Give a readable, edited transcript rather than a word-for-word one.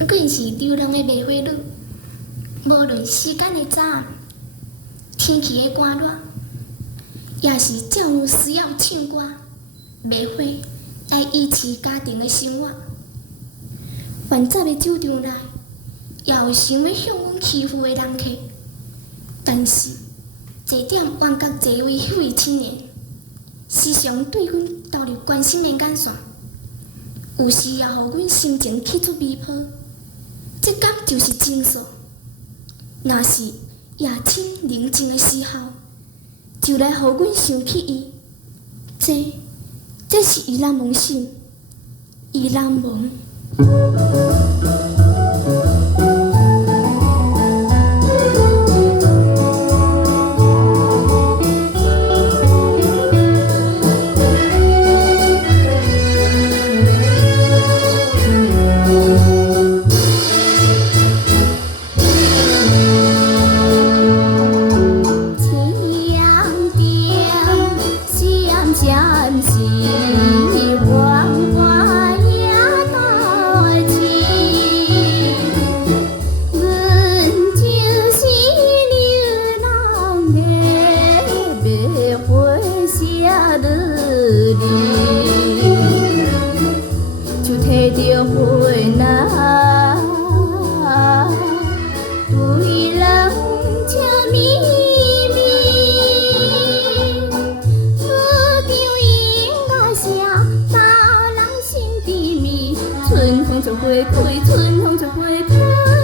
毋过因是流浪的卖花女，无论时间的早暗，天气的寒热，也是照样需要唱歌、卖花来维持家庭的生活。繁杂的酒场内，也有想要向阮欺负的人客，但是坐点冤家坐位迄位青年，时常对阮投入关心的眼线，有时也互阮心情起出微波。这敢就是情愫？若是夜深人静的时候，就来互阮想起伊。这是伊人梦想，伊人梦。就摕着花篮，对人笑眯眯，好场音乐声，打人心痴迷，春风就花开，春风就花开。